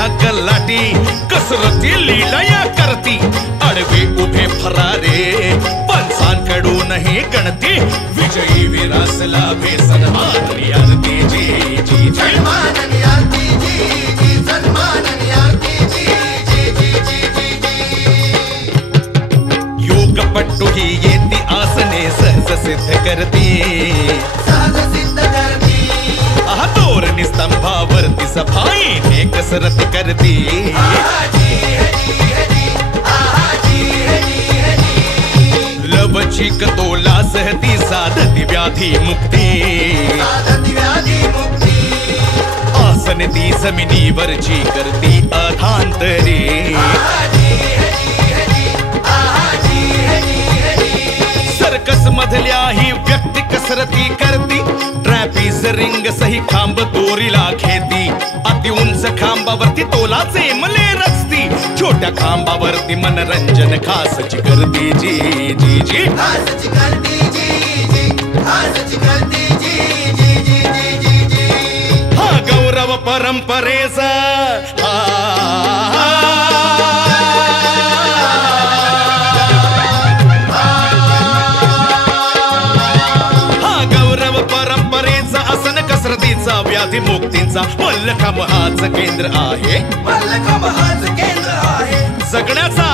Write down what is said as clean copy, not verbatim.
या कल्लाटी कसरती लीलया करती अडवे उभे फरारे पंचांकडूनही गणती विजयी विरासला बेसन माननी आरती जी जी जय माननी आरती जी जी सन्माननी आरती जी जी जी जी योगपट्टू ही येती आसने सहज सिद्ध करती तोरणी स्तंभावरती सफाईने कसरत करती लवचिक तोला सहती साधती व्याधी मुक्ती आसन ती जमिनीवरची करती अधांतरी सर्कस मधल्या ही व्यक्ती कसरती करती ट्रॅपिस रिंग सही खांब दोरीला घेती अति उंच खांबावरती तोलाचे मले रचती छोट्या खांबावरती मनरंजन खासची करती जी जी जी खासची करती जी जी खासची करती जी जी जी जी जी हा गौरव परंपरेचा कसरतीचा व्याधी मुक्तीचा मल्लखांब हाच केंद्र आहे जगण्याचा